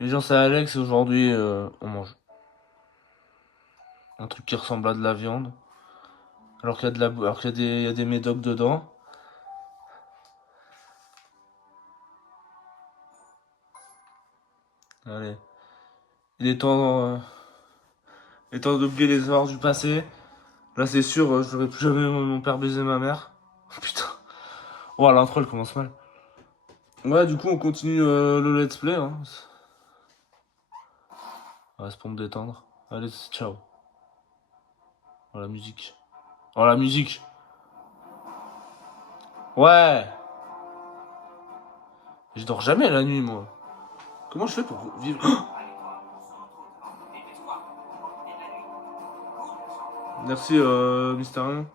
Les gens, c'est Alex et aujourd'hui, on mange un truc qui ressemble à de la viande. Alors qu'il y a alors qu'il y a il y a des médocs dedans. Allez. Il est il est temps d'oublier les erreurs du passé. Là, c'est sûr, je n'aurais plus jamais mon père baiser ma mère. Putain. Oh, l'intro, elle commence mal. Ouais, du coup, on continue le let's play. Hein. Ouais, c'est pour me détendre. Allez, ciao. Oh, la musique. Oh, la musique. Ouais. Je dors jamais la nuit, moi. Comment je fais pour vivre? Merci, Mystérieux.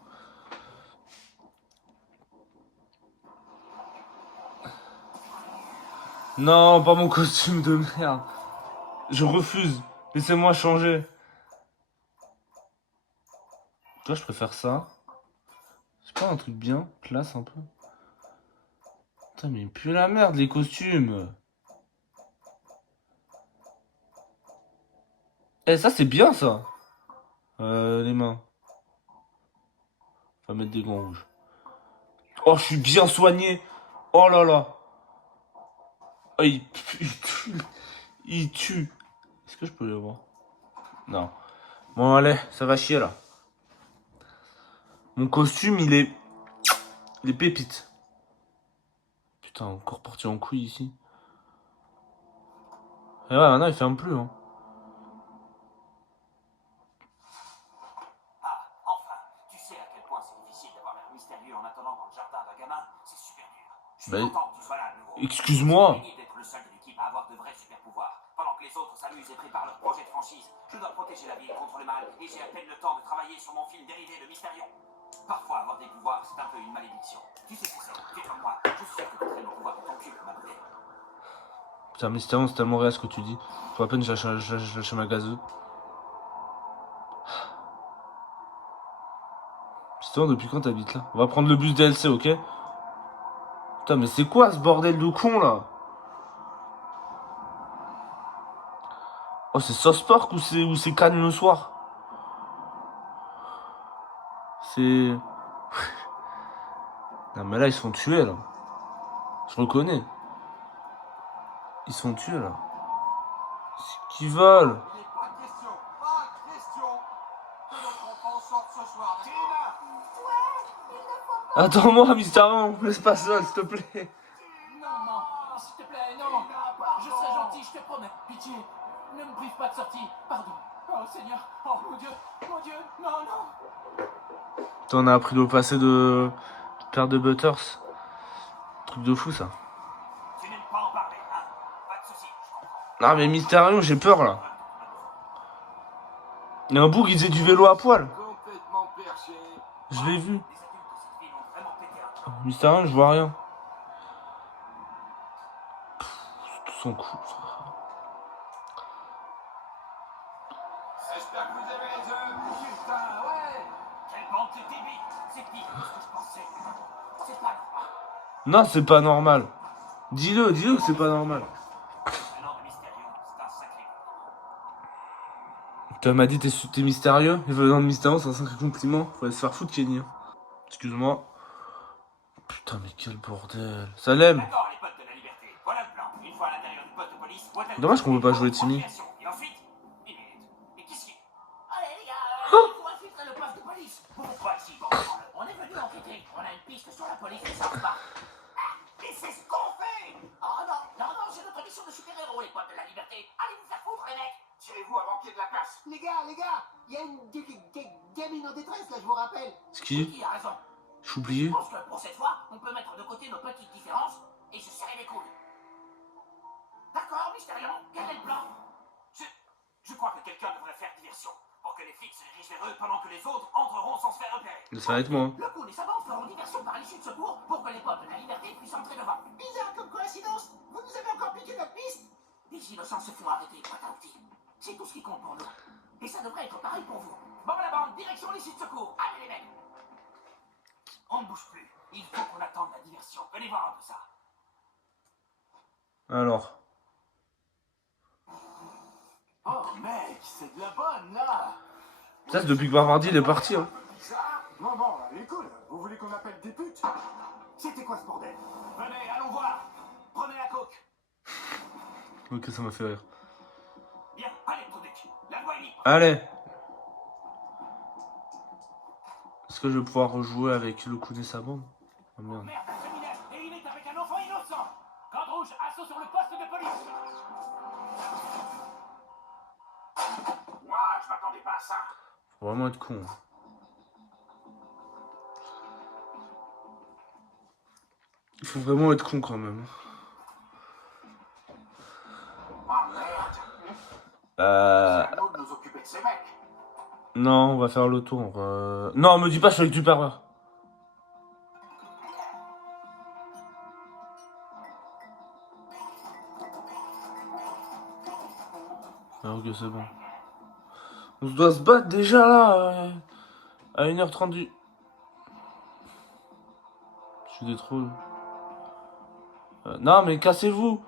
Non, pas mon costume de merde. Je refuse. Laissez-moi changer. Toi, je préfère ça. C'est pas un truc bien, classe un peu. Putain, mais pue la merde, les costumes. Eh, ça, c'est bien, ça. Les mains. On va mettre des gants rouges. Oh, je suis bien soigné. Oh là là. Oh, il tue. Il tue. Est-ce que je peux le voir? Non. Bon, allez, ça va chier, là. Mon costume, il est... Il est pépite. Putain, encore parti en couille, ici. Et ouais, maintenant, il ferme plus, hein. Bah, excuse-moi. Pendant que les autres s'amusent et préparent leur projet de franchise, je dois protéger la ville contre le mal et j'ai à peine le temps de travailler sur mon film dérivé de Mysterion. Parfois, avoir des pouvoirs, c'est un peu une malédiction. Tu sais ce que c'est, tu es comme moi, je suis sûr que tu traînes mon pouvoir dans ton cul comme un boulet. Putain, Mystérion, c'est tellement réel ce que tu dis. Faut à peine que je lâche ma gazeuse. Mystérion, depuis quand t'habites là? On va prendre le bus DLC, ok? Putain, mais c'est quoi ce bordel de con là? Oh, c'est Sauce Park ou c'est Cannes le soir? C'est. Non, mais là, ils se font tuer là. Je reconnais. Ils se font tuer là. C'est qui veulent? Il n'est pas question, pas question que notre enfant sorte ce soir. Tina! Attends-moi, Mystérion, laisse pas seul, s'il te plaît. Non, s'il te plaît, non. Je serai gentil, je te promets. Pitié, ne me prive pas de sortie. Pardon. Oh Seigneur, oh mon Dieu, non, non. Putain, on a appris le passé de Père de Butters. Truc de fou ça. Tu n'aimes pas en parler, hein? Pas de soucis, je comprends. Non, mais Mystérion, j'ai peur là. Il y a un bout qui faisait du vélo à poil. Complètement perché. Je l'ai vu. Les adultes de cette ville ont vraiment pété un câble. Mystérion, je vois rien. Tout son cou. J'espère que vous avez les œufs. Putain, ouais. Quelle bande de débiles. C'est pire que ce que je pensais. C'est pas normal. Non, c'est pas normal. Dis-le que c'est pas normal. Le nom de Mysterion, c'est un sacré. Tu m'as dit t'es mystérieux. Et le nom de Mystérion, c'est un sacré compliment. Faudrait se faire foutre, Kenny. Excuse-moi. Putain, mais quel bordel. Salem. D'accord, les potes de la liberté. Voilà le plan. Une fois à l'intérieur du poste de police, Dommage qu'on peut pas jouer Timmy. Et ensuite, une minute. Et qu'est-ce qu'il y a? Allez les gars, il faut infiltrer le poste de police. Pourquoi ici, bordel? On est venu enquêter. On a une piste sur la police de South Park. Et c'est ce qu'on fait. Oh non, c'est notre mission de super-héros, les potes de la liberté. Allez vous faire foutre, les mecs. Tirez-vous avant qu'il y ait de la place. Les gars, il y a une gamine en détresse là, je vous rappelle. C'est qui? Qui a raison? J'ai oublié. Je pense que pour cette fois, on peut mettre de côté nos petites différences et se serrer les coudes. D'accord, Mystérion, quel est le plan? Je crois que quelqu'un devrait faire diversion pour que les flics se dirigent vers eux pendant que les autres entreront sans se faire repérer. Ça va être moi. Le coup, les savants feront diversion par l'issue de secours pour que les potes de la liberté puissent entrer devant. Bizarre comme coïncidence. Vous nous avez encore piqué notre piste. Les innocents se font arrêter, patauti. C'est tout ce qui compte pour nous. Et ça devrait être pareil pour vous. Bon, la bande, direction l'issue de secours. Allez, les mecs. On ne bouge plus. Il faut qu'on attende la diversion. Venez voir un peu ça. Alors. Mec, c'est de la bonne, là. Ça, c'est depuis que Bavardi il est parti. Hein. Ça? Bon, elle est cool. Vous voulez qu'on appelle des putes? C'était quoi ce bordel? Venez, allons voir. Prenez la coke. Ok, ça m'a fait rire. Bien, allez, Todek. La voie est libre. Allez. Est-ce que je vais pouvoir rejouer avec le coup et sa bande? Oh merde. Merde, un criminel, et il est avec un enfant innocent. Code rouge, assaut sur le poste de police. Moi, je m'attendais pas à ça. Faut vraiment être con. Hein. Il faut vraiment être con quand même. Oh merde. C'est à nous de nous occuper de ces mecs. Non, on va faire le tour. Non, me dis pas, je suis avec du pervers. Ah, ok, c'est bon. On doit se battre déjà là, à 1h30 du... Je suis des trolls. Non, mais cassez-vous.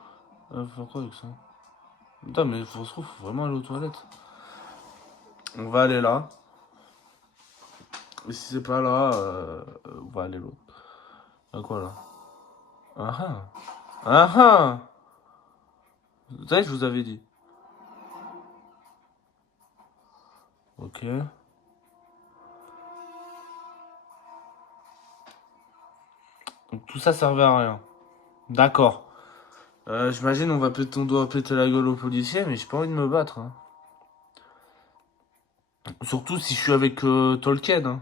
Faut faire quoi avec ça? Putain, mais faut se trouve, faut vraiment aller aux toilettes. On va aller là. Et si c'est pas là, on va aller l'autre. À quoi là? Ah ah. Ah ah. Vous savez, je vous avais dit. Ok. Donc tout ça servait à rien. D'accord. J'imagine on doit péter la gueule aux policiers, mais j'ai pas envie de me battre. Hein. Surtout si je suis avec Tolkien. Hein.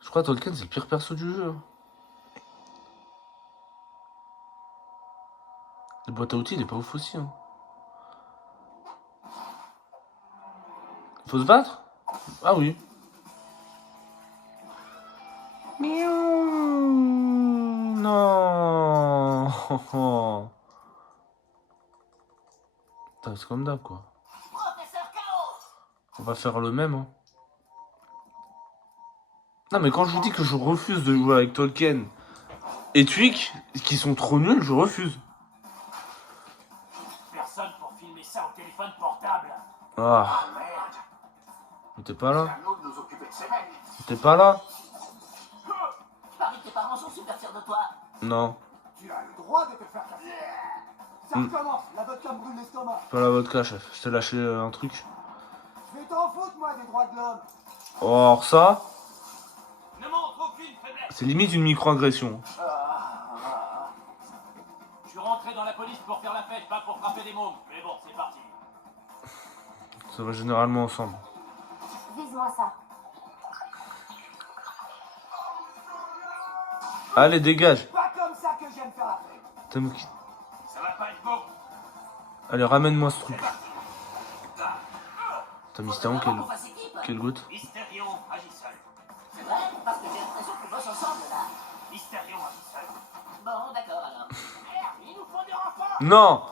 Je crois que Tolkien c'est le pire perso du jeu. Hein. La boîte à outils il est pas ouf aussi. Hein. Faut se battre? Ah oui. Miaou. Non. Putain, c'est comme d'hab quoi. Professeur K.O. On va faire le même. Hein. Non mais quand je vous dis que je refuse de jouer avec Tolkien et Twig, qui sont trop nuls, je refuse. Personne pour filmer ça au téléphone portable. Ah, Merde. mais t'es pas C'est là? à nous de nous occuper de ces mecs. T'es pas là? Je parie que tes parents sont super fiers de toi. Non, Tu as le droit de te faire casser. Ça recommence, la vodka me brûle l'estomac. pas la vodka chef, je t'ai lâché un truc. Je vais t'en foutre, moi, des droits de l'homme. Or ça, Ne montre aucune faiblesse. c'est limite une micro-agression. Je suis rentré dans la police pour faire la fête, pas pour frapper des mômes. Mais bon, c'est parti. Ça va généralement ensemble. Vise-moi ça. Allez, dégage. Pas comme ça que j'aime faire la fête. T'aimes qui- Ça va pas être beau. Allez, ramène-moi ce truc. T'as Mysterion, On va s'équipe. quelle goutte? Mysterion agit seul. C'est vrai? Parce que j'ai l'impression qu'on bosse ensemble là. Mysterion agit seul. Bon, d'accord alors. Merde, il nous faut des renforts. Non.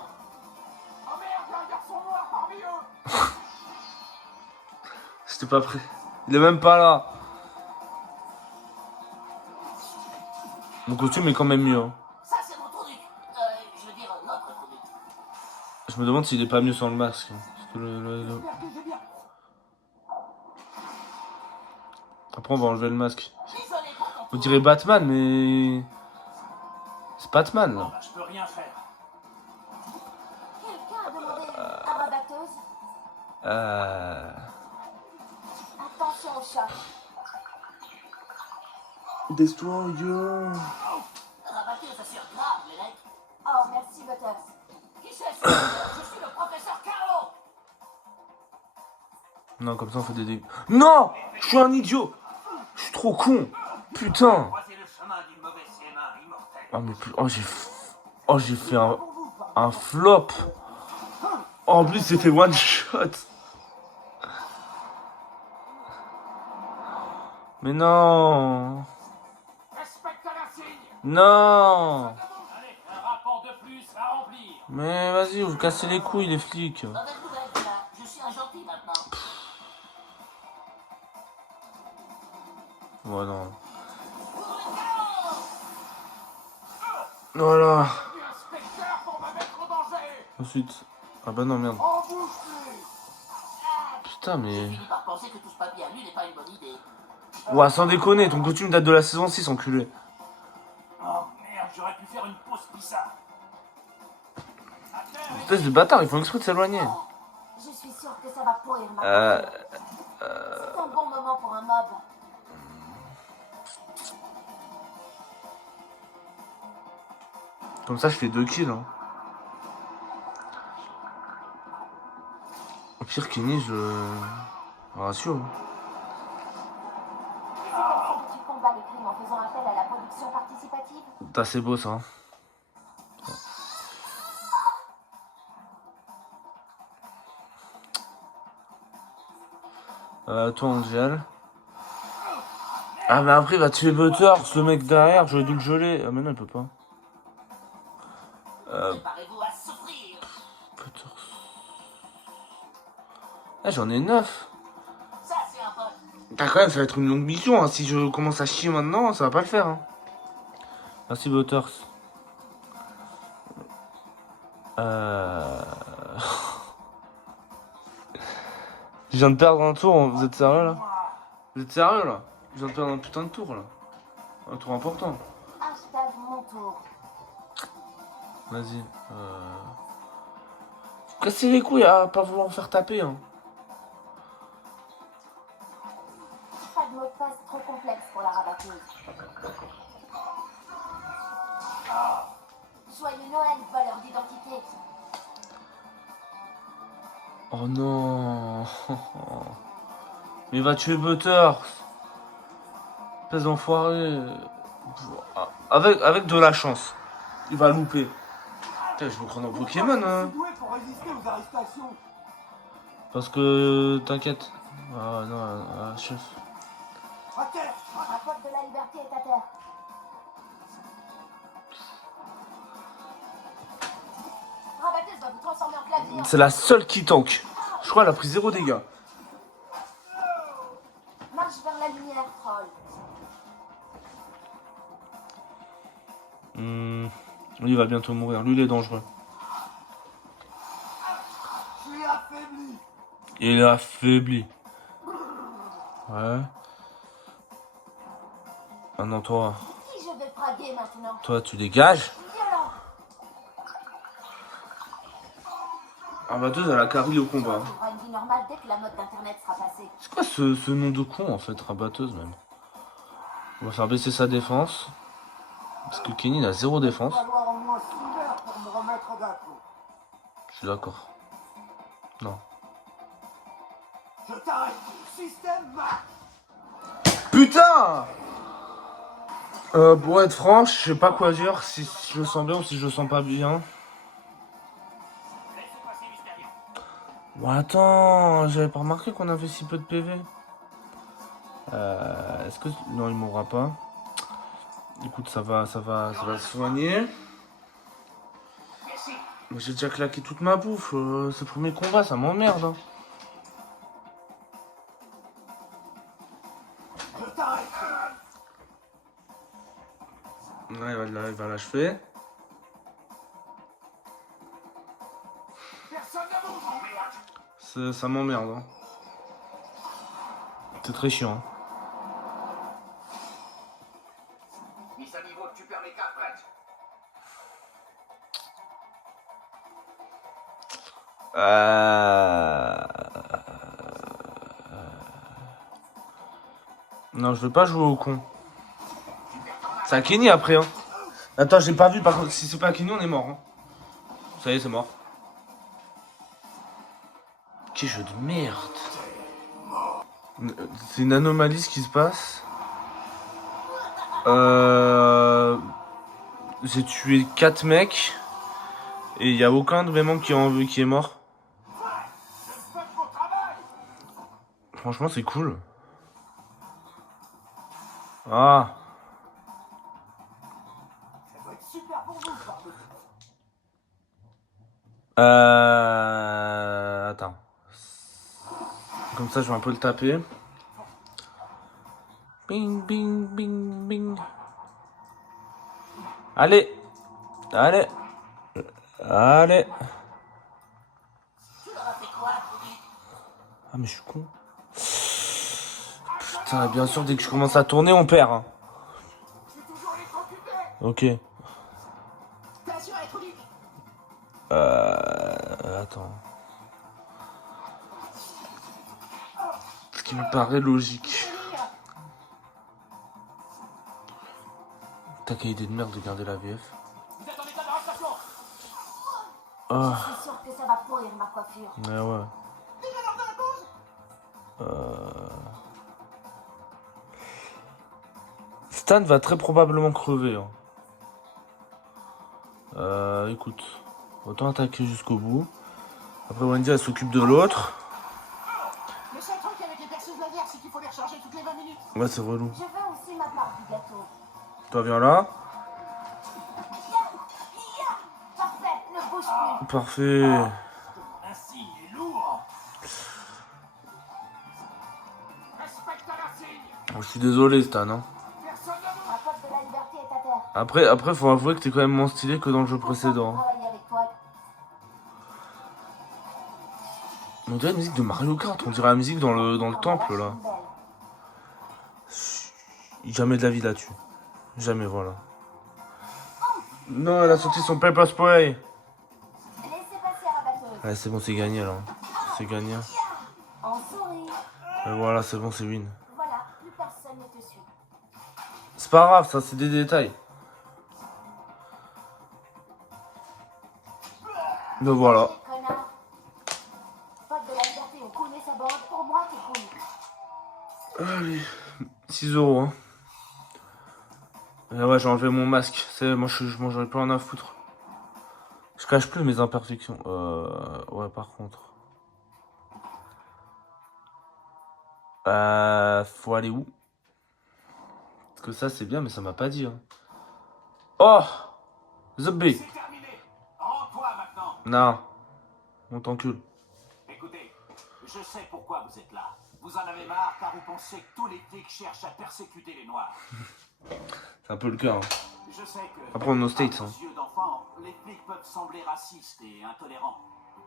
Oh merde, il y a un garçon noir parmi eux. J'étais pas prêt. Il est même pas là. Mon costume est quand même mieux. Hein. Ça, c'est mon truc. Je veux dire, notre truc. Je me demande s'il est pas mieux sans le masque. Hein. Parce que J'espère que j'ai bien. Après, on va enlever le masque. Désolé pour ton On dirait Batman, mais... C'est Batman, Bon, là. bah, je peux rien faire. Quelqu'un a demandé à ma batteuse. Attention au chat. Destroyer. Rabatteuse assure grave, les mecs. Oh, merci, Butters. Qui c'est ce Je suis le professeur K.O. Non, comme ça, on fait des dégâts. Non. Je suis un idiot. Je suis trop con. Putain. Croisez le chemin d'une mauvaise séma immortelle. Oh, mais... j'ai fait un flop. Oh, en plus, c'est fait one shot. Mais non. Respecte la signe. Non. Allez, un rapport de plus à remplir. Mais vas-y, vous cassez les couilles, les flics. Mauvaise nouvelle, là. Je suis un gentil maintenant. Ouais, non. Pour le chaos. Voilà. L'inspecteur pour me mettre en danger. Ensuite. Ah bah non, merde. Embouche-les. Putain, mais... J'ai fini par penser que tout ce papier à nu n'est pas une bonne idée. Ouais, sans déconner, ton costume date de la saison 6, enculé. Oh merde, j'aurais pu faire une pause pissa. Espèce de bâtard, ils font exprès de s'éloigner. Je suis sûre que ça va pourrir ma Euh... C'est un bon moment pour un mob. Comme ça, je fais 2 kills. Hein. Au pire, Kenny, je... Rassure. Hein. C'est comme ça que tu combats le crime en faisant appel à la production participative. C'est assez beau, ça. Hein. Toi, Angel. Ah, mais après, il va tuer Butters, le mec derrière. J'aurais dû le geler. Ah, mais non, il peut pas. Préparez-vous à souffrir. Butters. Ah, j'en ai 9. Ça, c'est un pote. Ah, quand même, ça va être une longue mission. Hein. Si je commence à chier maintenant, ça va pas le faire. Hein. Merci, Butters. Je viens de perdre un tour. Vous êtes sérieux, là? Vous êtes sérieux, là? Je viens de perdre un putain de tour, là. Un tour important. Hashtag mon tour. Vas-y. Cassez les couilles à pas vouloir me faire taper, hein. Pas de mot de passe trop complexe pour la rabatteuse. Joyeux Noël, voleur d'identité. Oh non. Mais il va tuer Butters. Espèce d'enfoiré. Avec de la chance. Il va louper. Putain, je vais prendre un Pokémon, hein. doué pour résister aux arrestations. Parce que... T'inquiète. Ah non, chef. À terre. Un pote de la liberté est à terre. Rabatteuse va vous transformer en clavier. C'est la seule qui tank. Je crois qu'elle a pris 0 dégâts. Marche vers la lumière, troll. Lui, il va bientôt mourir. Lui, il est dangereux. Je suis affaibli. Il est affaibli. Ouais. Ah non, toi. Qui je vais praguer maintenant? Toi, tu dégages. Violent. Rabatteuse, elle a carré au combat. Tu auras une vie normale dès que la mode d'internet sera passée. C'est quoi ce nom de con, en fait, rabatteuse, même? On va faire baisser sa défense. Parce que Kenny, il a 0 Il défense. va falloir au moins 6 heures pour me remettre d'aplomb. Je suis d'accord. Non. Je t'arrête. Système marche. Putain! Pour être franc, je sais pas quoi dire, si je le sens bien ou si je le sens pas bien. Laissez passer Mystérieux. Bon, attends, j'avais pas remarqué qu'on avait si peu de PV. Est-ce que... Non, il mourra pas. Écoute, ça va se soigner. Merci. Moi, j'ai déjà claqué toute ma bouffe. Ce premier combat, ça m'emmerde. Hein. Je t'arrête. Ouais, il va l'achever. Personne ne bouge. Ça m'emmerde. Hein. C'est très chiant. Hein. Mise à niveau, tu perds les cartes prêtes. Non, je veux pas jouer au con. C'est à Kenny après. Hein. Attends, j'ai pas vu. Par contre, si c'est pas à Kenny, on est mort. Hein. Ça y est, c'est mort. Quel jeu de merde. C'est une anomalie ce qui se passe. J'ai tué 4 mecs. Et il y a aucun de mes membres qui est mort. Franchement, c'est cool. Ah. Ça doit être super pour vous, bordel. Attends. Comme ça, je vais un peu le taper. Bing, bing, bing, bing. Allez. Allez. Allez. Tu leur as fait quoi, Rudy? Ah, mais je suis con. Putain, bien sûr, dès que je commence à tourner, on perd. Hein. Je suis toujours électrocuté. Ok. Station électronique. Attends. Ce qui me paraît logique. T'as qu'à idée de merde de garder la VF. Vous êtes en état d'arrestation. Ah, Je suis sûre que ça va pourrir ma coiffure. ouais, ouais. Stan va très probablement crever. Hein. Écoute, autant attaquer jusqu'au bout. Après, Wendy, elle s'occupe de l'autre. Le seul truc avec les perceuses laser, c'est qu'il faut les recharger toutes les 20 minutes. Ouais, c'est relou. Je veux aussi ma part du gâteau. Toi, viens là. Parfait, ne bouge plus. Parfait. Ainsi, il est lourd. Respecte la signe. Je suis désolé, Stan. Hein. Personne ne bouge. Ma pote de la liberté est à terre. Après, faut avouer que t'es quand même moins stylé que dans le jeu précédent. Hein. Travailler avec toi. On dirait la musique de Mario Kart. On dirait la musique dans le temple, là. Jamais de la vie là-dessus. Jamais, voilà. Non, elle a sorti son paper spray. Laissez passer à la batteuse. Ouais, c'est bon, c'est gagné, là. C'est gagné. En souris. Et voilà, c'est bon, c'est win. Voilà, plus personne ne te suit. C'est pas grave, ça, c'est des détails. Mais voilà. Connard. Pote de la liberté ont coulé sa bande. Pour moi, t'es cool. Allez, 6 €. Hein. Et ouais, j'ai enlevé mon masque. C'est moi, j'en ai plus rien à foutre. Je cache plus mes imperfections. Ouais, par contre. Faut aller où? Parce que ça, c'est bien, mais ça m'a pas dit. Hein. Oh! The Big. C'est terminé. Rends-toi maintenant. Non. On t'encule. Écoutez, je sais pourquoi vous êtes là. Vous en avez marre car vous pensez que tous les flics cherchent à persécuter les Noirs. C'est un peu le cas. Hein. Je sais que, Après, on est aux States, à hein. vos yeux d'enfant, les flics peuvent sembler racistes et intolérants.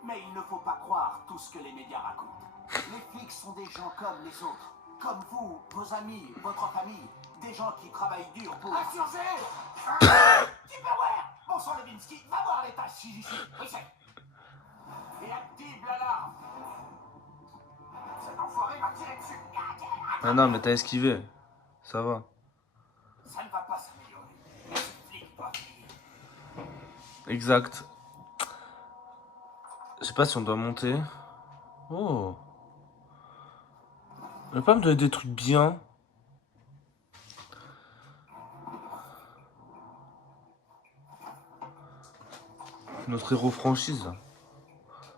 Mais il ne faut pas croire tout ce que les médias racontent. Les flics sont des gens comme les autres. Comme vous, vos amis, votre famille. Des gens qui travaillent dur pour... Insurgé. Tupperware! Bon sang, Levinsky, va voir les tâches ici. Oui, c'est... Et active l'alarme. Cet enfoiré m'a tiré dessus. Ah non, mais t'as esquivé. Ça va. Ça ne va pas s'améliorer. Les flics doivent payer. Exact. Je sais pas si on doit monter. Oh. On va pas me donner des trucs bien. Notre héros franchise. Là.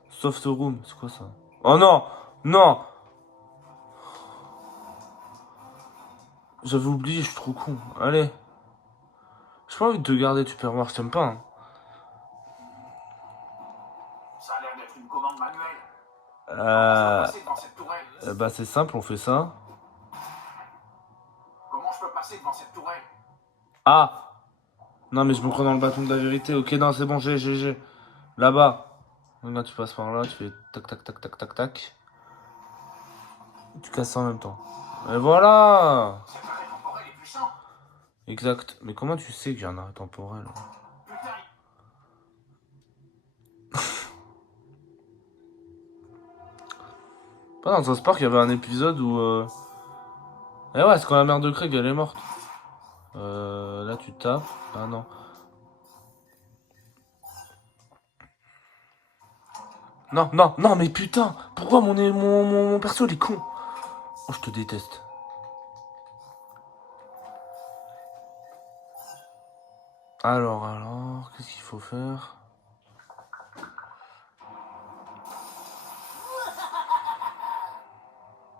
Soft Room, c'est quoi ça? Oh non! Non! J'avais oublié, je suis trop con. Allez. J'ai pas envie de te garder, tu peux voir, je t'aime pas. Hein. Ça a l'air d'être une commande manuelle. Euh... Passer devant cette tourelle. Bah c'est simple, on fait ça. Comment je peux passer devant cette tourelle? Ah! Non mais je me crois dans le bâton de la vérité. Ok, non, c'est bon, j'ai. Là-bas. Là, tu passes par là, tu fais tac, tac, tac, tac, tac, tac. Tu casses ça en même temps. Et voilà! Cet arrêt temporel est puissant. Exact. Mais comment tu sais qu'il y a un arrêt temporel? Putain, Pas dans South Park, il y avait un épisode où... Eh ouais, c'est quand la mère de Craig, elle est morte. Là, tu tapes. Ah non. Non, non, non, mais putain! Pourquoi mon perso, il est con? Oh, je te déteste. Alors, qu'est-ce qu'il faut faire?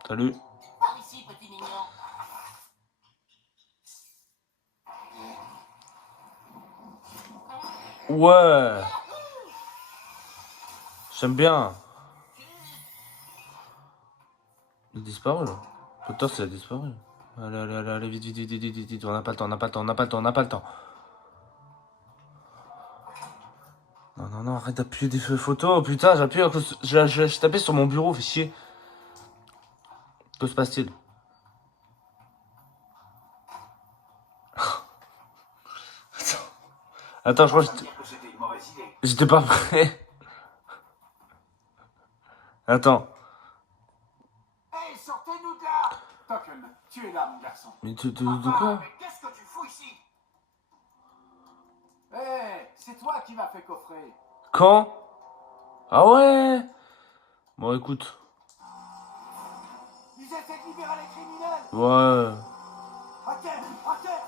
Salut. Par ici, petit mignon. Ouais. J'aime bien. Il a disparu là. Peut-être qu'il a disparu. Allez, vite. On n'a pas le temps. Non, arrête d'appuyer des photos. Putain, j'ai tapé sur mon bureau, fais chier. Que se passe-t-il? Attends, je crois que Ça veut dire que c'était une mauvaise idée. j'étais pas prêt. Attends. Hé, sortez-nous de là! Token, tu es là, mon garçon. Mais de Papa, quoi? mais qu'est-ce que tu fous ici? Hé, c'est toi qui m'as fait coffrer. Quand? Ah ouais. Bon, écoute. Ils essaient de libérer les criminels. Ouais. À terre, à terre.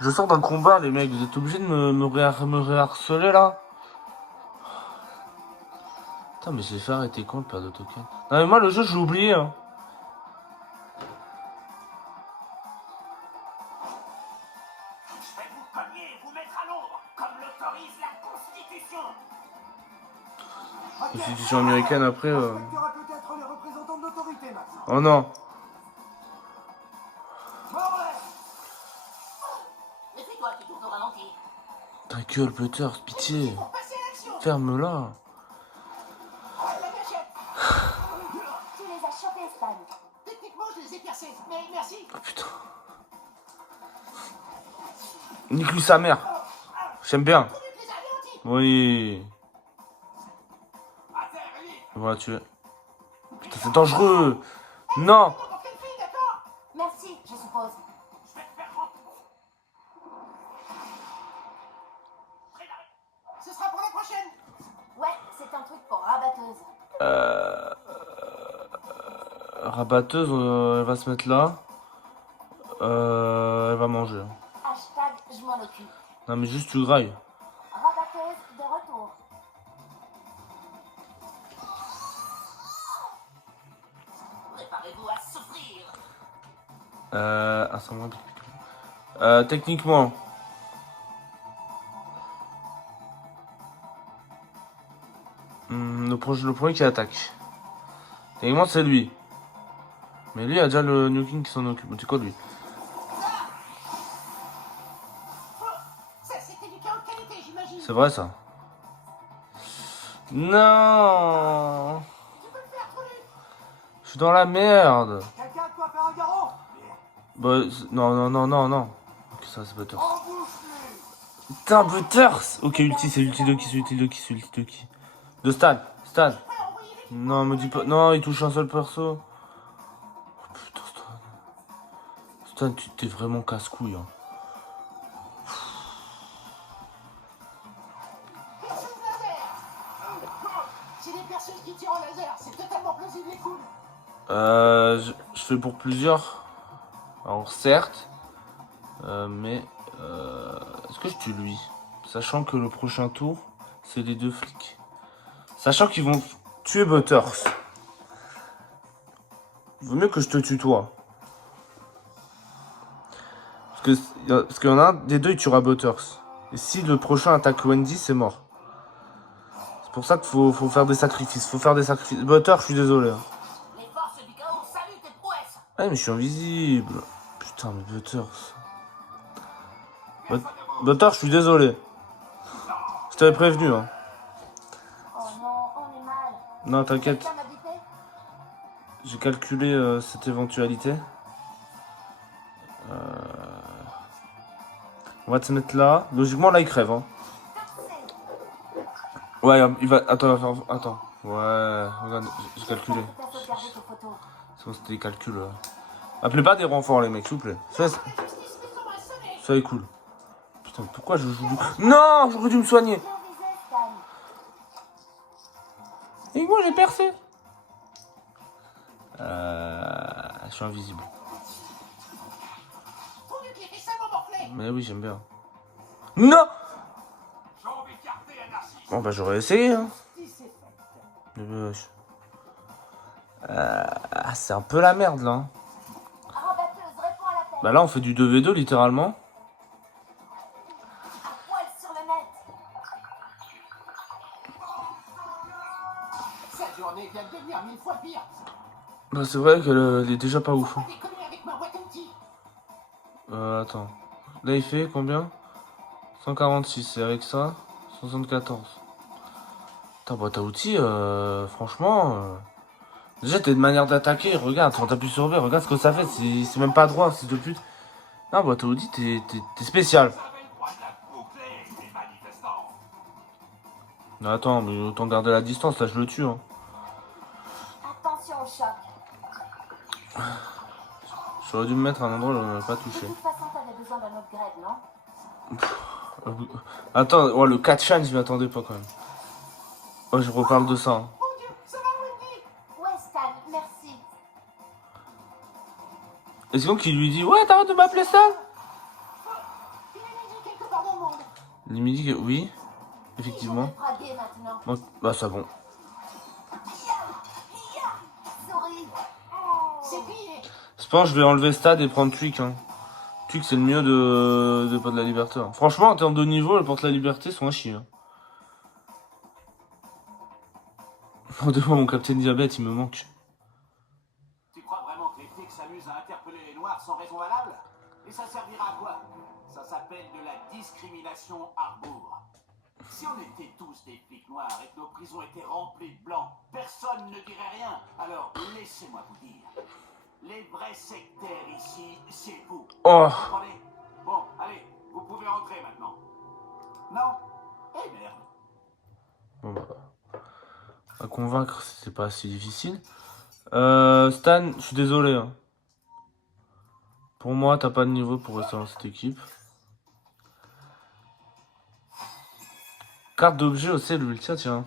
Je sors d'un combat, les mecs. Vous êtes obligés de me réharceler, là? Putain, mais j'ai fait arrêter quand le père de token? Non, mais moi, le jeu, je l'ai oublié, hein. Je vais vous cogner et vous mettre à l'ombre, comme l'autorise la Constitution. À terre. Constitution américaine, après... On respectera peut-être les représentants de l'autorité maintenant. Oh non. Morlaix. Mais c'est toi qui tourne au ralenti. Ta gueule, Butters, pitié. Pour passer à l'action. Ferme-la. La gâchette. Tu les as chopés, Stan. Techniquement, je les ai percés. Mais merci. Oh putain. Nique-lui sa mère. J'aime bien. Tu les as anéantis. Oui. À terre, vite. Voilà, tu es. Putain, c'est dangereux. Non. Pour quelle fille, d'accord? Merci, je suppose. Je vais te faire rentrer. Ce sera pour la prochaine. Ouais, c'est un truc pour rabatteuse. Rabatteuse, elle va se mettre là. Elle va manger. Hashtag, je m'en occupe. Non, mais juste tu grailles. Rabatteuse de retour. Préparez-vous à souffrir. Techniquement. Le premier qui attaque. Techniquement, c'est lui. Mais lui, il y a déjà le New King qui s'en occupe. C'est quoi, lui? Ça, c'était du chaos de qualité, j'imagine. C'est vrai, ça? Non. Tu peux le faire, Trolu. Je suis dans la merde. Quelqu'un de quoi faire un garrot? Bah, non. Ok, ça, c'est Butters. Embouche-les. Putain, Butters. Ok, ulti, c'est ulti de qui? C'est ulti de qui? C'est ulti de qui? De Stan. Stan. Non, me dis pas. Non, il touche un seul perso. Oh, putain, Stan. Stan, tu t'es vraiment casse-couille. Hein. Perceuse laser. C'est des perceuses qui tirent en laser. C'est totalement plausible et cool. Je fais pour plusieurs. Alors, certes. Mais. Est-ce que je tue lui? Sachant que le prochain tour, c'est les deux flics. Sachant qu'ils vont tuer Butters. Vaut mieux que je te tue toi. Parce qu'il y en a un des deux, il tuera Butters. Et si le prochain attaque Wendy, c'est mort. C'est pour ça qu'il faut faire des sacrifices. Butters, je suis désolé. Hein. Les forces du chaos saluent tes prouesses. Ah, mais je suis invisible. Putain, mais Butters. Butters, je suis désolé. Je t'avais prévenu. Hein. Oh non, on est mal. Non, t'inquiète. Quelqu'un m'a bipé? J'ai calculé cette éventualité. On va te mettre là. Logiquement, là, il crève. Hein. Ouais, il va... Attends. Ouais, regarde, j'ai calculé. T'as sauvegardé tes photos. C'est bon, c'était des calculs. Appelez pas des renforts, les mecs, s'il vous plaît. Ça, est cool. Putain, pourquoi je joue... Non, j'aurais dû me soigner. Bien visé, Stan. Et moi, j'ai percé. Je suis invisible. Trolu qui fait ça, mon morflé. Mais oui, j'aime bien. Non. Jambes écartées, anarchiste. Bon, bah, j'aurais essayé, hein. Si c'est fait. C'est un peu la merde, là. Hein. Rabatteuse, réponds à l'appel. Bah là, on fait du 2v2, littéralement. À poil sur le net. Cette journée vient de devenir 1000 fois pire. Bah, c'est vrai qu'elle est déjà pas ouf. Faut pas déconner avec ma boîte à outils. Attends. Là, il fait combien? 146, et avec ça, 74. Ta boîte à outils, franchement... Déjà, t'as une manière d'attaquer, regarde, quand t'appuies sur B, regarde ce que ça fait, c'est même pas droit, c'est de pute. Non, boîte à outils, t'es spécial. Vous avez le droit de la boucler, les manifestants. Mais attends, mais autant garder la distance, là je le tue. Hein. Attention au choc. J'aurais dû me mettre à un endroit où on n'avait pas De touché. toute façon, t'avais besoin d'un autre grade, non? Attends, oh, le 4 shine, je m'y attendais pas quand même. Oh, je reparle de ça. Hein. Mon Dieu, ça va, Wendy? Ouais, Stan, merci. Et c'est donc qu'il lui dit, ouais, t'arrêtes de m'appeler Stan? Il est midi quelque part dans le monde. Il me dit que oui, Je vais effectivement. te draguer maintenant. Moi, bah, ça bon. Souris. C'est plié. Je pense que je vais enlever Stad et prendre Tweak. Hein. Tweak, c'est le mieux de Porte de la Liberté. Hein. Franchement, en termes de niveau, le Porte de la Liberté sont un chier. Hein. Oh, des fois, mon Captain Diabète, il me manque. Tu crois vraiment que les flics s'amusent à interpeller les noirs sans raison valable? Et ça servira à quoi? Ça s'appelle de la discrimination Harbour. Si on était tous des flics noirs et que nos prisons étaient remplies de blancs, personne ne dirait rien. Alors, laissez-moi vous dire. Les vrais sectaires ici, c'est vous. Oh, Vous comprenez? Bon, allez, vous pouvez rentrer maintenant. Non? Eh merde. bon, bah. À convaincre, c'est pas si difficile. Stan, je suis désolé. Hein. Pour moi, t'as pas de niveau pour rester dans cette équipe. Carte d'objet aussi, lui, tiens, tiens.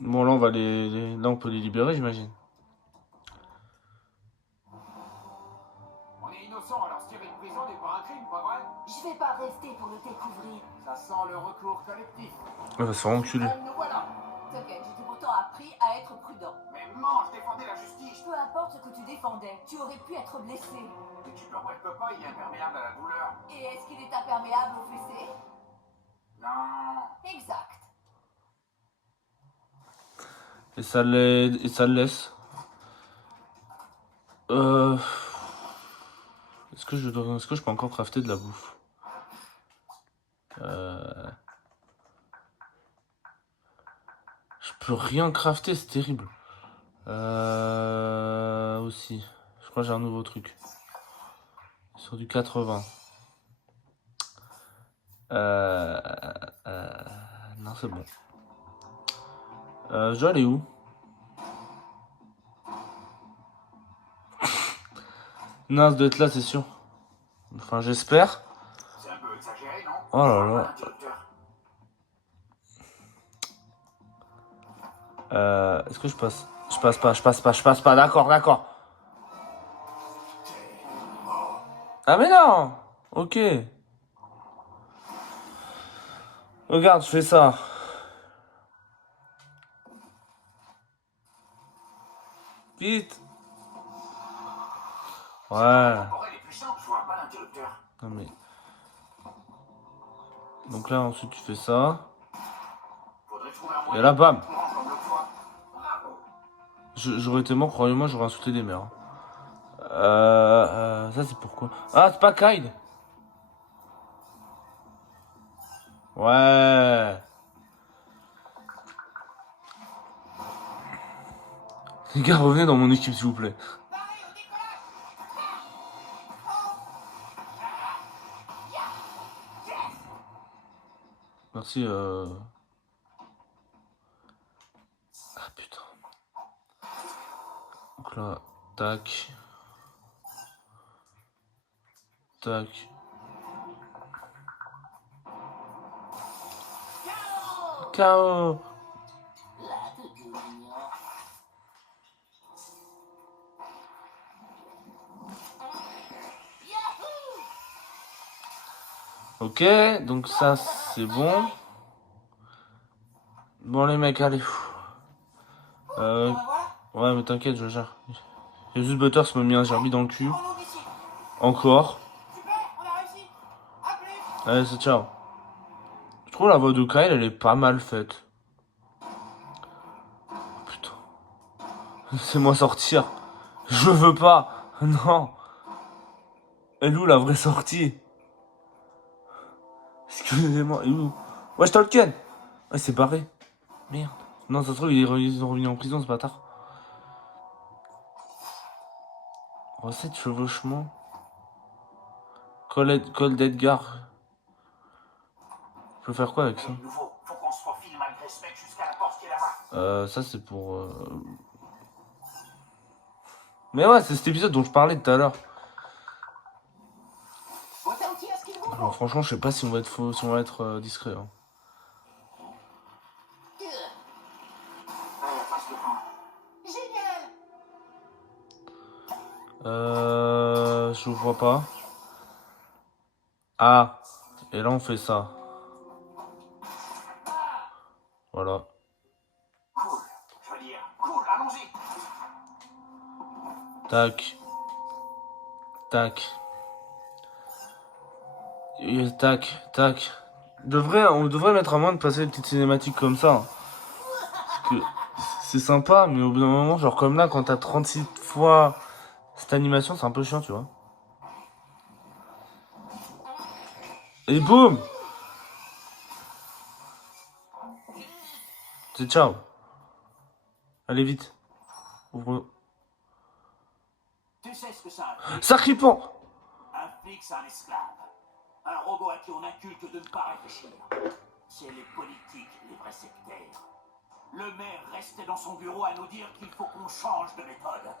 Bon, là, on va là, on peut les libérer, j'imagine. On est innocent, alors se tirer de prison n'est pas un crime, pas vrai? Je vais pas rester pour le découvrir. Ça sent le recours collectif. Elle va se faire enculer. Nous voilà. T'inquiète, je t'ai pourtant appris à être prudent. Mais mange, défendez la justice. Peu importe ce que tu défendais, tu aurais pu être blessé. Et tu peux, moi je peux pas, il est imperméable à la douleur. Et est-ce qu'il est imperméable au fessé? Non. Exact. Et ça le laisse. Est-ce que je peux encore crafter de la bouffe? Je peux rien crafter, c'est terrible. Aussi. Je crois que j'ai un nouveau truc. Sur du 80. Non, c'est bon. Je dois aller où? Non, ça doit être là, c'est sûr. Enfin, j'espère. C'est un peu exagéré, non? Oh là là. Est-ce que je passe? Je passe pas, d'accord. Ah mais non! Ok. Regarde, je fais ça. Vite! Ouais. Aurel est puissant, je vois pas l'interrupteur. Non mais... Donc là, ensuite, tu fais ça. Faudrait trouver un Et moyen. là, bam! Pour encore l'autre fois. Bravo. J'aurais été mort, croyez-moi, j'aurais insulté des mères. Ça c'est pourquoi? Ah, c'est pas Kyle! Ouais! Les gars, revenez dans mon équipe, s'il vous plaît. Merci, Ah putain. Donc là, tac. Tac. KO. Ok, donc ça c'est bon. Bon les mecs, allez. Ouais mais t'inquiète, je gère. Il y a juste Butters qui m'a mis un gerbi dans le cul. On ici. Encore. Super, on a réussi. À plus. Allez, c'est ciao. Je trouve la voix de Kyle, elle est pas mal faite. Putain. Laissez-moi sortir. Je veux pas. Non. Elle est où la vraie sortie? Excusez-moi. Elle est où? Wesh Tolkien. Ouais, c'est barré. Merde. Non, ça se trouve, ils sont revenus en prison, ce bâtard. Recette chevauchement. Col d'Edgar. Je peux faire quoi avec ça? Et nouveau, faut qu'on se faufile malgré ce mec jusqu'à la porte qui est là-bas. Ça c'est pour... Mais ouais, c'est cet épisode dont je parlais tout à l'heure. Boîte à outils à ce qu'il vous Alors faut. franchement, je sais pas si on va être faux, si on va être discret. Hein. Allez, passe le camp. Génial. Je vois pas. Ah, et là on fait ça. Voilà. Cool, je veux dire, cool, allons-y. Tac. Tac. Et tac, tac. On devrait mettre à moins de passer des petites cinématiques comme ça. Hein. Parce que c'est sympa, mais au bout d'un moment, genre comme là, quand t'as 36 fois cette animation, c'est un peu chiant, tu vois. Et boum! C'est ciao. Allez vite. Ouvre. Tu sais ce que ça implique? Sacripant! Un flic, c'est un esclave. Un robot à qui on inculque de ne pas réfléchir. C'est les politiques, les vrais sectaires. Le maire restait dans son bureau à nous dire qu'il faut qu'on change de méthode.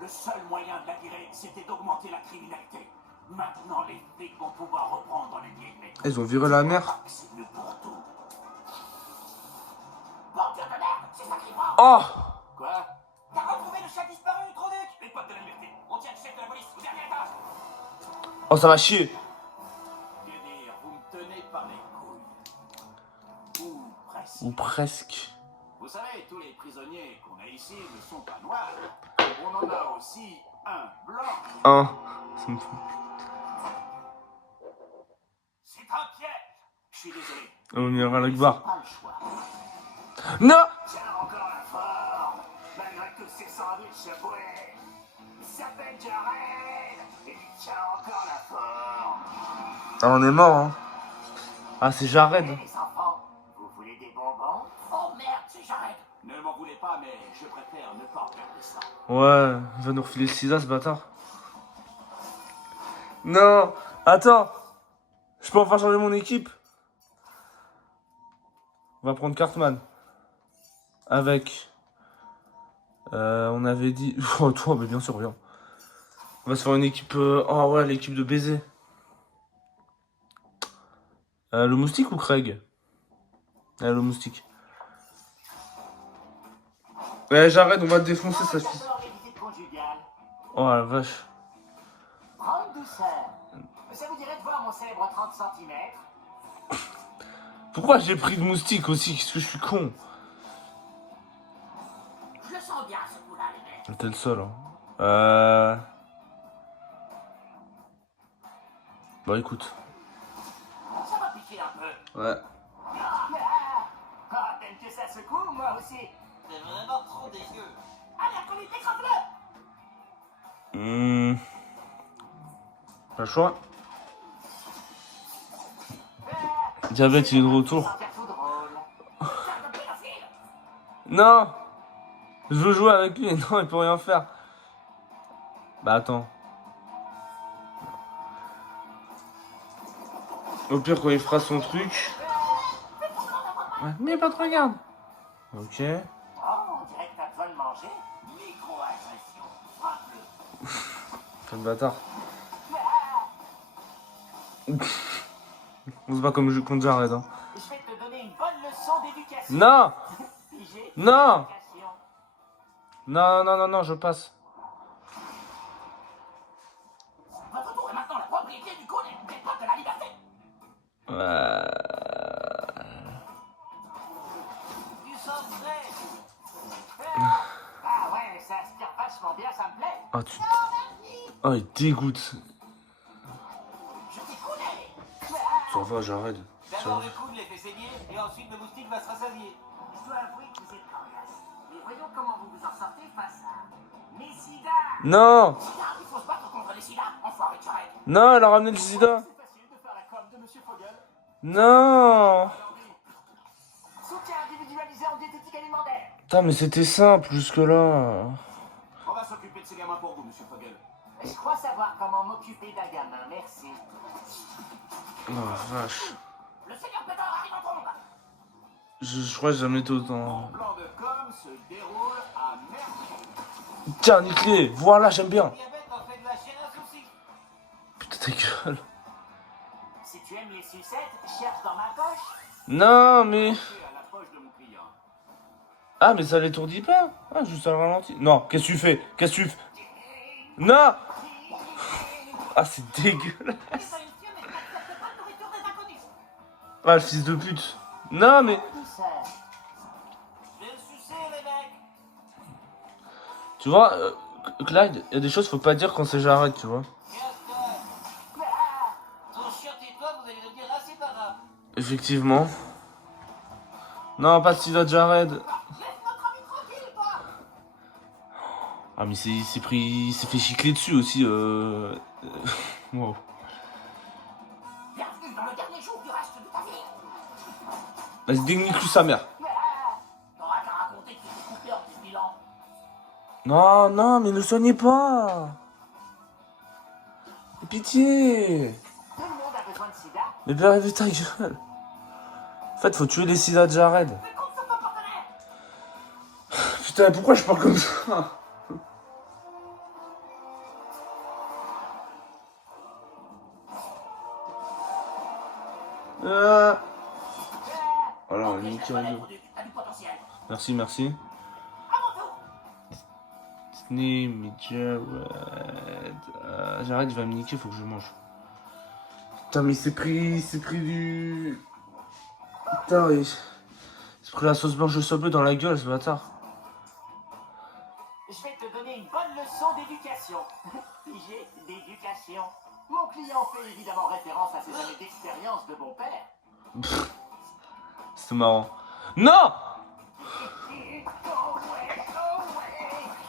Le seul moyen de la virer, c'était d'augmenter la criminalité. Maintenant, les flics vont pouvoir reprendre les vieilles méthodes. Ils ont viré la mère. C'est mieux pour tout. Bordure de merde, c'est sacrifiant. Oh! Quoi? T'as retrouvé le chat disparu, Troduc? Les potes de la liberté. On tient le chef de la police au dernier étage. Oh, ça va chier! Que dire, vous me tenez par les couilles. Ou presque. Ou presque. Vous savez, tous les prisonniers qu'on a ici ne sont pas noirs. On en a aussi un blanc. Un. Ça me fout. C'est un piège. Je suis désolé. On ira à l'Akbar. Pas le choix. Non! Tiens encore la forme. Malgré tous ces sandwichs boués. Il s'appelle Jared. Et il tient encore la forme. Ah, on est mort, hein. Ah, c'est Jared. Et les enfants, vous voulez des bonbons? Oh merde, c'est Jared. Ne m'en voulez pas, mais je préfère ne pas regarder ça. Ouais, il va nous refiler le sida, ce bâtard. Non! Attends! Je peux enfin changer mon équipe? On va prendre Cartman. Avec... on avait dit... Oh, toi, mais bien sûr, viens. On va se faire une équipe... Oh ouais, l'équipe de baiser. Le moustique ou Craig? Le moustique. J'arrête, on va te défoncer, ça fille. J'adore les visites conjugales. Oh la vache. Grande douceur. Ça vous dirait de voir mon célèbre 30 cm? Pourquoi j'ai pris de moustique aussi? Qu'est-ce que je suis con? Je le sens bien, ce coup-là, les mecs. T'es le seul, hein. Bah écoute. Ça va piquer un peu. Ouais. Ah, t'aimes que ça secoue, moi aussi. C'est vraiment trop dégueu. Allez, après, décrave-le. Pas le choix. Diabète, il est de retour. Ça va faire tout drôle. Sale de pédophile. Non! Je veux jouer avec lui. Non, il peut rien faire. Bah attends. Au pire, quand il fera son truc. Ouais, mais pas de regarde. Ok. Oh, on dirait que t'as besoin de manger. Micro-agression. Frappe-le. Quel bâtard. On se bat comme je contre Jared, hein. Je vais te donner une bonne leçon d'éducation. Non! Figé. Non! Éducation. Non, je passe. Votre tour est maintenant la propriété du cône des potes de la liberté. Du secret. Ah ouais, ça aspire vachement bien, ça me plaît. Ah, tu... Oh, il dégoûte. Je t'y connais. Ça va, Jared. D'abord le coude les fait saigner et ensuite le moustique va se rassasier. Je dois avouer que vous êtes coriace. Mais voyons comment vous vous en sortez face à... Mais sida. Non! Sida, il faut se battre contre les sida. Enfoiré de Jared. Non, elle a ramené le sida. C'est facile de faire la com de Monsieur Fogel. Non! Soutien individualisé en diététique. ce qu'elle lui demandait. Putain, mais c'était simple jusque-là. On va s'occuper de ces gamins pour vous, monsieur Fogel. Je crois savoir comment m'occuper d'un gamin, merci. Oh vache. Le seigneur Pétard arrive en trombe. Je crois que j'ai jamais été Mon autant. plan de com se déroule à merveille. Tiens, nique-les. Voilà, j'aime bien. Diabète en fait de la chienne à souci. Putain, ta gueule. Si tu aimes les sucettes, cherche dans ma poche. Non, mais... C'est à la poche de mon client. Ah, mais ça l'étourdit pas. Ah, juste à le ralenti. Non, qu'est-ce que tu fais? Qu'est-ce que tu fais? Non. Ah, c'est dégueulasse. Ah, le fils de pute. Non, mais... Douceur. Je vais le sucer, les mecs. Tu vois, Clyde, il y a des choses faut pas dire quand c'est j'arrête, tu vois. Ton chien et toi, vous allez devenir assez grave. Effectivement. Non, pas de sida Jared. Ah, mais il s'est pris... Il s'est fait chicler dessus aussi, Wow. Bienvenue dans le dernier jour du reste de ta vie. Vas-y, dénique-lui sa mère. T'auras qu'à raconter que tu t'es coupé en tes bilans. Non, non, mais ne soignez pas. Pitié. Tout le monde a besoin de sida. Mais père de ta gueule. En fait, faut tuer les sida de Jared. Fais compte sur ton partenaire. Putain, pourquoi je parle comme ça? Voilà, on va niquer en deux. T'as du potentiel. Merci, merci. À mon tour. Sneem, Jared. Jared, il va me niquer, faut que je mange. Putain, mais il s'est pris du... Putain, il s'est pris la sauce blanche de Subway dans la gueule, ce bâtard. Je vais te donner une bonne leçon d'éducation. Figé d'éducation. Mon client fait évidemment référence à ses années d'expérience de bon père. C'est marrant. Non!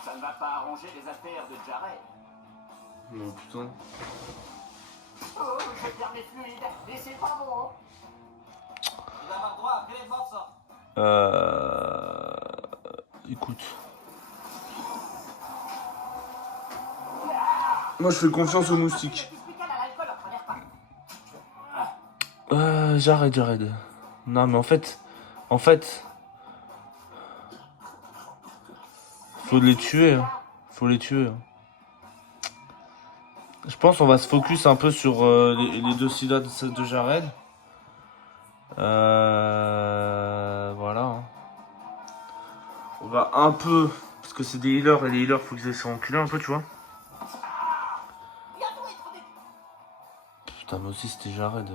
Ça ne va pas arranger les affaires de Jared. Non, putain. Oh, je perds mes fluides. Et c'est pas bon. Vous allez avoir droit à plein de morceaux. Écoute. Moi, je fais confiance aux moustiques. Jared. Non, mais en fait... Faut les tuer. Hein. Faut les tuer. Hein. Je pense qu'on va se focus un peu sur les deux sida de Jared. Voilà. Hein. On va un peu... Parce que c'est des healers, et les healers, faut qu'ils aient enculés un peu, tu vois. Putain, mais aussi c'était Jared.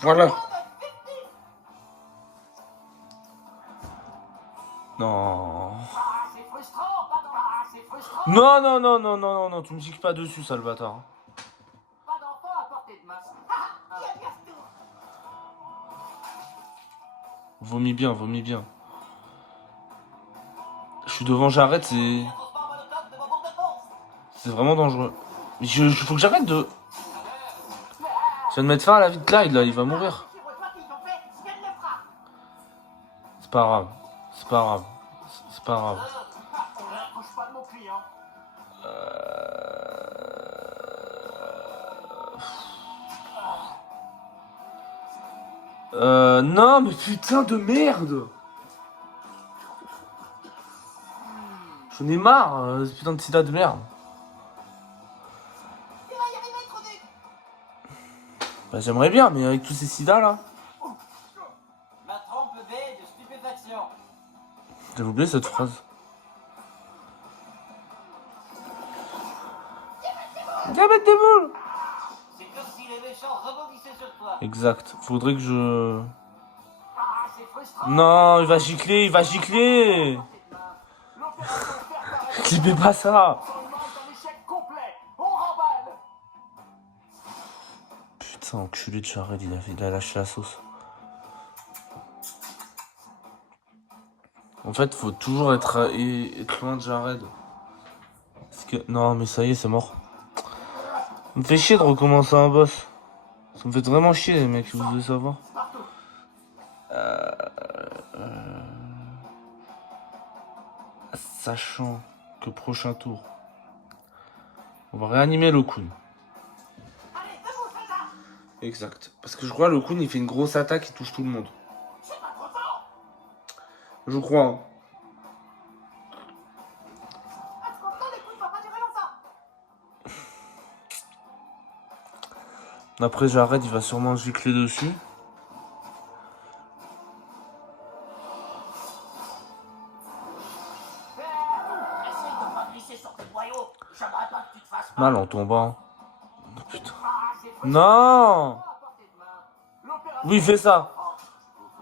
Voilà. Non. C'est frustrant, pardon. C'est frustrant. Non, tu me chiques pas dessus, sale bâtard. Pas d'enfant à portée de main. Vomis bien. Je suis devant Jared, c'est vraiment dangereux. Faut que j'arrête de... Je viens de mettre fin à la vie de Clyde, là, il va mourir. C'est pas grave. On n'approche pas de mon client. Non, mais putain de merde. J'en ai marre, ce putain de sida de merde. Bah j'aimerais bien, mais avec tous ces sida là. Ma trompe B de stupéfaction. J'avais oublié cette phrase. Diabète des boules. C'est comme si les méchants rebondissaient sur toi. Exact, faudrait que je... C'est frustrant. Non, il va gicler. Clippez pas ça. Seulement est un échec complet. On remballe. Putain, enculé de Jared, il a lâché la sauce. En fait, faut toujours être loin de Jared. Parce que... Non, mais ça y est, c'est mort. Ça me fait chier de recommencer un boss. Ça me fait vraiment chier, les mecs, vous devez savoir. Partout. Sachant que prochain tour, on va réanimer le Kun. Allez, debout, soldat. Exact. Parce que je crois que le Kun, il fait une grosse attaque, il touche tout le monde. C'est pas trop fort. Je crois. Hein. À ce compte-là, les couilles, va pas durer longtemps. Après, j'arrête, il va sûrement gicler dessus. Essaye de pas glisser sur tes boyaux. J'aimerais pas que tu te fasses Mal en tombant. Oh, putain. Ah, c'est frustrant. Non! À portée de main. L'opération Oui, fais ça. Vous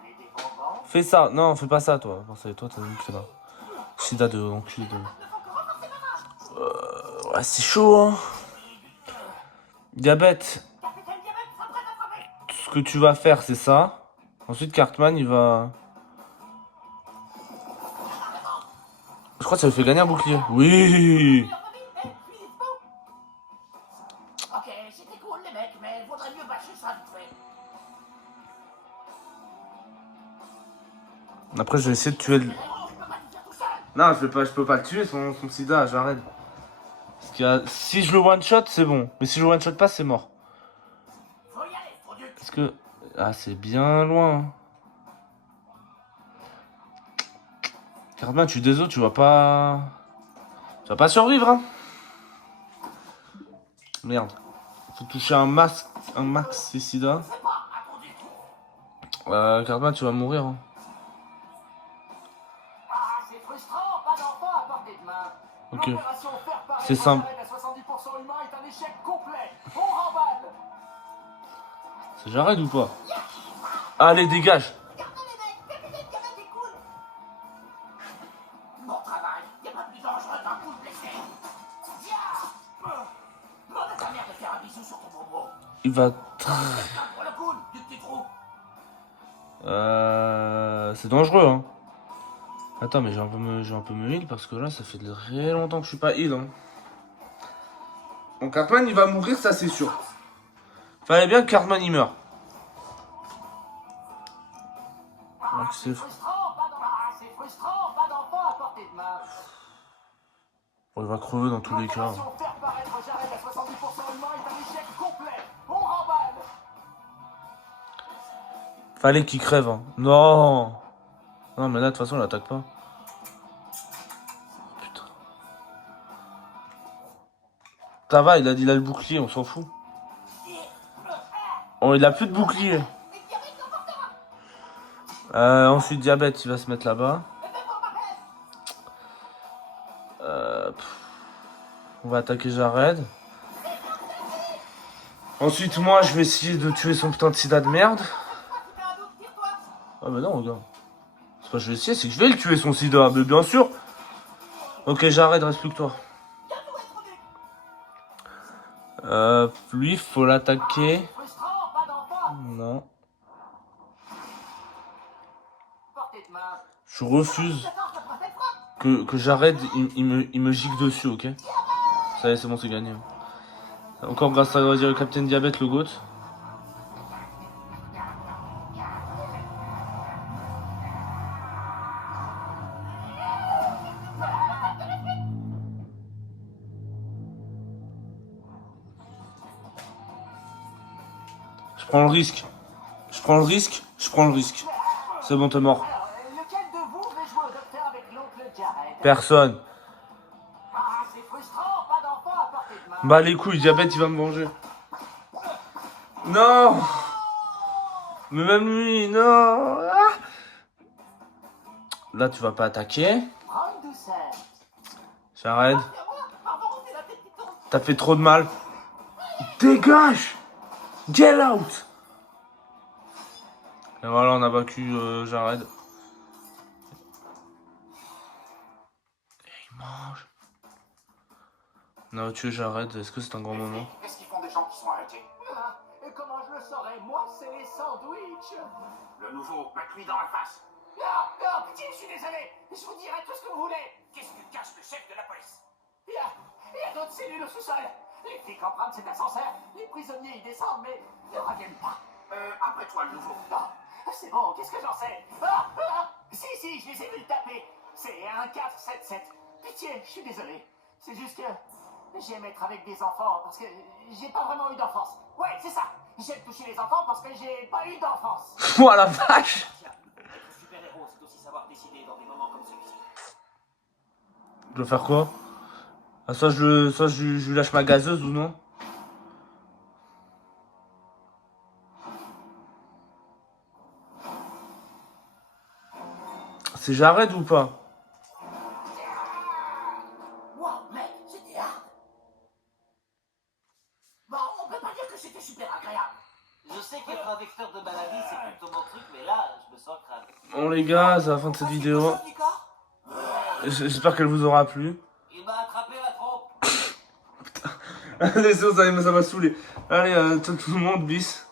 voulez des bonbons? Fais ça. Non, fais pas ça, toi. Pense à toi, t'as une clé là. Sida de enculé de. Ouais, c'est chaud, hein. Diabète. Capitaine Diabète, ça prête à frapper. Ce que tu vas faire, c'est ça. Ensuite, Cartman, il va. Je crois que ça lui fait gagner un bouclier. Oui! Ok, c'était cool les mecs, mais vaudrait mieux bâcher ça vite fait. Après, je vais essayer de tuer le. Je peux pas le faire tout seul. Non, je peux pas le tuer, son sida, j'arrête. Parce qu'il y a... Si je le one-shot, c'est bon. Mais si je le one-shot pas, c'est mort. Faut y aller, faut du... Parce que... Ah, c'est bien loin. Hein. Cartman, tu suis désolé, tu vas pas... Tu vas pas survivre, hein. Merde. Faut toucher un max sida. Fais pas, attendez. Cartman, tu vas mourir, hein. Ah, c'est frustrant. Pas d'enfant à portée de main. Ok. L'opération faire paraître C'est simple. Jared à 70% humain est un échec complet. On remballe. C'est Jared ou pas? Allez, dégage. Regardez les mecs, capitaine Diabète est cool. Bon travail, y'a pas plus dangereux qu'un coup de blessé. Tiens. Demande à ta mère de faire un bisou sur ton bobo. Il va... Pour le coup, du petit trou. C'est dangereux, hein. Attends, mais j'ai un peu me heal parce que là, ça fait très longtemps que je suis pas heal, hein. Donc Cartman, il va mourir, ça c'est sûr. Fallait bien que Cartman, il meure. Donc c'est... C'est frustrant. Pas d'enfant à portée de main. Bon, il va crever dans tous les cas. L'opération faire paraître Jared à 70% humain est un échec complet. On remballe. Fallait qu'il crève, hein. Non. Non, mais là, de toute façon, il attaque pas. Putain. Ça va, il a dit là le bouclier, on s'en fout. Oh, il a plus de bouclier. Ensuite, Diabète, il va se mettre là-bas. On va attaquer Jared. Ensuite, moi, je vais essayer de tuer son putain de sida de merde. Ah bah non, regarde. C'est pas que je vais essayer, c'est que je vais le tuer son sida, mais bien sûr. Ok, Jared, reste plus que toi. Lui, faut l'attaquer. Frustrant. Pas d'enfant Non. à portée de main. Je refuse que Jared, il me gicle dessus, ok? Ça y est, c'est bon, c'est gagné. Encore grâce à le Captain Diabète, le GOAT. Je prends le risque. Je prends le risque. Je prends le risque. C'est bon, t'es mort. Alors, lequel de vous veut jouer au docteur avec l'oncle Jared? Personne. Ah, c'est frustrant. Pas d'enfant à portée de main. Bah les couilles, Diabète, il va me venger. Non. Mais même lui, non. Ah. Là, tu vas pas attaquer. Prends une douceur. Jared. T'as fait trop de mal. Dégage. Get out. Et voilà, on a battu Jared. Et il mange. On a tué Jared. Est-ce que c'est un grand moment? Qu'est-ce qu'ils font des gens qui sont arrêtés? Ah, et comment je le saurais? Moi, c'est les sandwichs. Le nouveau, mets-lui dans la face. Non, pitié, je suis désolé. Je vous dirai tout ce que vous voulez. Qu'est-ce que cache le chef de la police? Il y a d'autres cellules au sous-sol. Les flics empruntent cet ascenseur. Les prisonniers y descendent, mais ne reviennent pas. Après toi, le nouveau. Non, c'est bon, qu'est-ce que j'en sais Si, je les ai vus le taper. C'est un 4-7-7. Pitié, je suis désolé. C'est juste que j'aime être avec des enfants parce que j'ai pas vraiment eu d'enfance. Ouais, c'est ça. J'aime toucher les enfants parce que j'ai pas eu d'enfance. Oh la vache! Tiens, être super-héros, c'est aussi savoir décider dans des moments comme celui-ci. Je dois faire quoi? Ah, soit je lui lâche ma gazeuse ou non? C'est j'arrête ou pas? Wow, mec, c'était hard. Bon, on peut pas dire que c'était super agréable. Je sais qu'être un vecteur de maladie, c'est plutôt mon truc, mais là, je me sens crade. Bon les gars, c'est la fin de cette vidéo. J'espère qu'elle vous aura plu. Il m'a attrapé la trompe. Allez, ça m'a saoulé. Allez, tout le monde, bis.